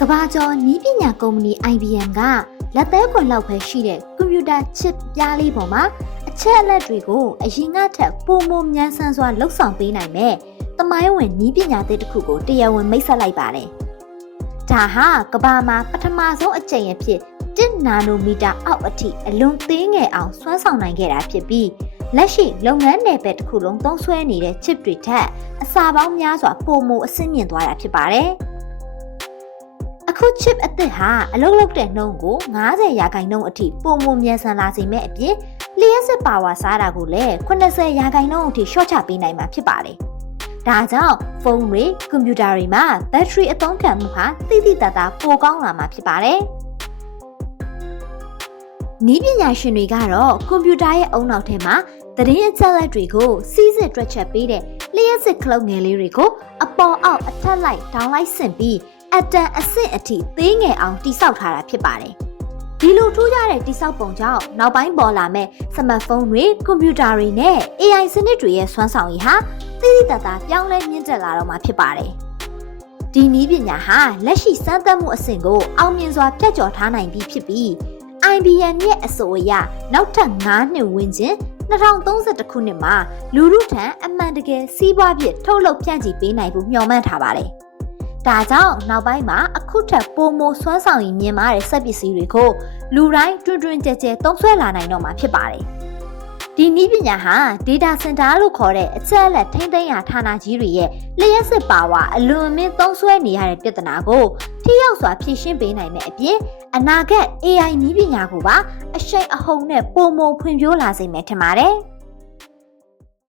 ကဘာကျော်နီးပညာကုမ္ပဏီ IBM ကလက်သေးခွန်လောက်ပဲရှိတဲ့ကွန်ပျူတာချစ်ပြားလေးပေါ်မှာအချက်အလက်တွေကိုအရင်ကထက်ပိုမိုမြန်ဆန်စွာလှုပ်ဆောင်ပေးနိုင်မဲ့သမိုင်းဝင်နီးပညာသစ်တစ်ခုကိုတရားဝင်မိတ်ဆက်လိုက်ပါတယ်။ဒါဟာကဘာမှာပထမဆုံးအကြိမ်အဖြစ်1နာနိုမီတာအောက်အထိအလွန်သေးငယ်အောင်စွမ်းဆောင်နိုင်ခဲ့တာဖြစ်ပြီးလက်ရှိလုပ်ငန်းနယ်ပယ်တစ်ခုလုံးသုံးစွဲနေတဲ့ chip တွေထက်အစာပေါင်းများစွာပိုမိုအဆင့်မြင့်သွားတာဖြစ်ပါတယ်။အခု chip အသစ်ဟာအလုပ်လုပ်တဲ့နှုန်းကို90%အထိပိုမိုမြန်ဆန်လာစေမဲ့အပြင်လျှက်စစ်ပါဝါစားတာကိုလည်း80%အထိရှော့ချပေးနိုင်မှာဖြစ်ပါတယ်။ဒါကြောင့်ဖုန်းတွေကွန်ပျူတာတွေမှာဘက်ထရီအသုံးခံမှုဟာတိတိတတ်တာပိုကောင်းလာမှာဖြစ်ပါတယ်။နီးပညာရှင်တွေကတော့ကွန်ပျူတာရဲ့အုံနောက်ထဲမှာသတင်းအချက်အလက်တွေကိုစီးစစ်တွက်ချက်ပေးတဲ့လျှက်စစ်ခလုတ်ငယ်လေးတွေကိုအပေါ်အောက်အထက်လိုက်ဒေါင်းလိုက်ဆင့်ပြီးအတန်အဆင့်အထိသေးငယ်အောင်တိစောက်ထားတာဖြစ်ပါတယ်။ဒီလိုထူးခြားတဲ့တိစောက်ပုံကြောင့်နောက်ပိုင်းပေါ်လာမဲ့စမတ်ဖုန်းတွေကွန်ပျူတာတွေနဲ့ AI စနစ်တွေရဲ့စွမ်းဆောင်ရည်ဟာတိတိတတ်တာပြောင်းလဲမြင့်တက်လာတော့မှာဖြစ်ပါတယ်။ဒီနည်းပညာဟာလက်ရှိစမ်းသပ်မှုအဆင့်ကိုအောင်မြင်စွာဖြတ်ကျော်ထားနိုင်ပြီဖြစ်ပြီး IBM ရဲ့အဆိုအရနောက်ထပ်9နှစ်ဝန်းကျင်2031ခုနှစ်မှာလူထုထံအမှန်တကယ်စီးပွားဖြစ်ထုတ်လုပ်ဖြန့်ချီပေးနိုင်ဖို့မျှော်မှန်းထားပါတယ်။ဒါကြောင့်နောက်ပိုင်းမှာအခုထက်ပိုမိုစွမ်းဆောင်ရည်မြင့်မားတဲ့စက်ပစ္စည်းတွေကိုလူတိုင်းတွင်တွင်ကျဲကျဲသုံးစွဲလာနိုင်တော့မှာဖြစ်ပါတယ်။ဒီနည်းပညာဟာ data center လို့ခေါ်တဲ့အချက်အလက်ထိန်းသိမ်းရာဌာနကြီးတွေရဲ့လျှက်စစ်ပါဝါအလွန်အမင်းသုံးစွဲနေရတဲ့ပြဿနာကိုထိရောက်စွာဖြေရှင်းပေးနိုင်တဲ့အပြင်အနာဂတ် AI နည်းပညာကိုပါအရှိန်အဟုန်နဲ့ပိုမိုဖွံ့ဖြိုးလာစေမယ်ထင်ပါတယ်။